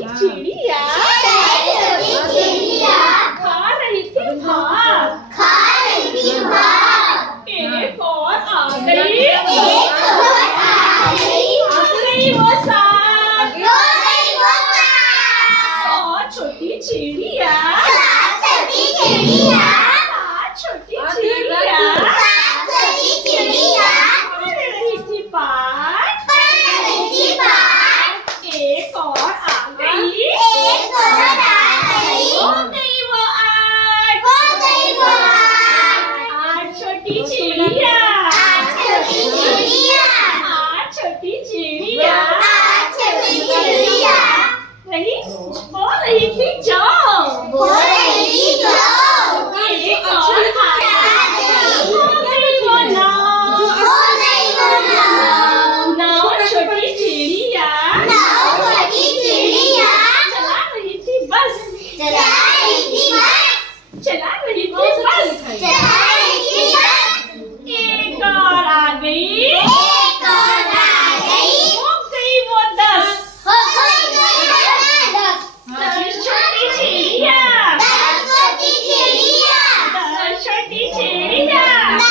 छोटी चिड़िया खा रही थी भात। एक और आ गई वो साथ। सात छोटी चिड़िया सात छोटी चिड़िया खा रही थी भात। एक और आ गई हो गई वो आठ छोटी चिड़िया आठ छोटी चिड़िया बोल रही थी जाओ